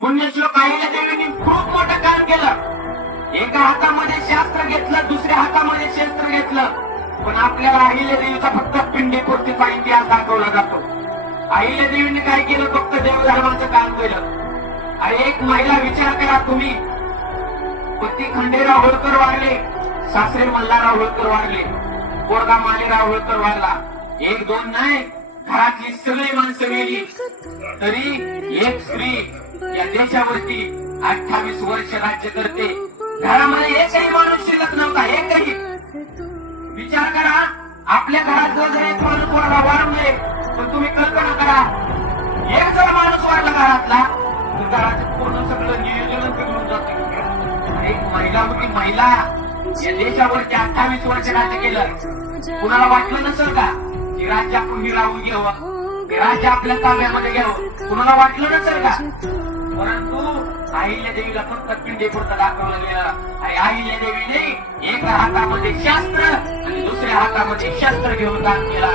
पुण्यश्लोक अहिल्यादेवींनी खूप मोठं काम केलं. एका हातामध्ये शास्त्र घेतलं, दुसऱ्या हातामध्ये शस्त्र घेतलं. पण आपल्याला अहिल्यादेवीचा फक्त पिंडीपुरतीचा इतिहास दाखवला जातो. अहिल्यादेवींनी काय केलं? फक्त देवधर्माचं काम केलं. अरे एक महिला विचार करा तुम्ही, पती खंडेराव होळकर वारले, सासरे मल्हारराव होळकर वारले, पोरगा मालेराव होळकर वारला. एक दोन नाही, घरातली सगळी माणसं गेली, तरी एक स्त्री या देशावरती 28 वर्ष राज्य करते. घरामध्ये एकही माणूस शिल्लक नव्हता, एकही. विचार करा, आपल्या घरात जर एक माणूस वारला, वारू नये, पण तुम्ही कल्पना करा, एक जर माणूस वारला घरातला, तर घराचं पूर्ण सगळं नियोजन बिघडून जातं. एक महिला होती, महिला या देशावरती 28 वर्ष राज्य केलं. कुणाला वाटलं नसेल का की राज्य आपण हिरावून घ्यावं, राज्य आपल्या ताब्यामध्ये घ्यावं? कुणाला वाटलं नसेल का? परंतु अहिल्यादेवीला फक्त पिंडीपुरतं दाखवलं गेलं. आणि अहिल्यादेवीने एका हातामध्ये शास्त्र आणि दुसऱ्या हातामध्ये शस्त्र घेऊन काम केला.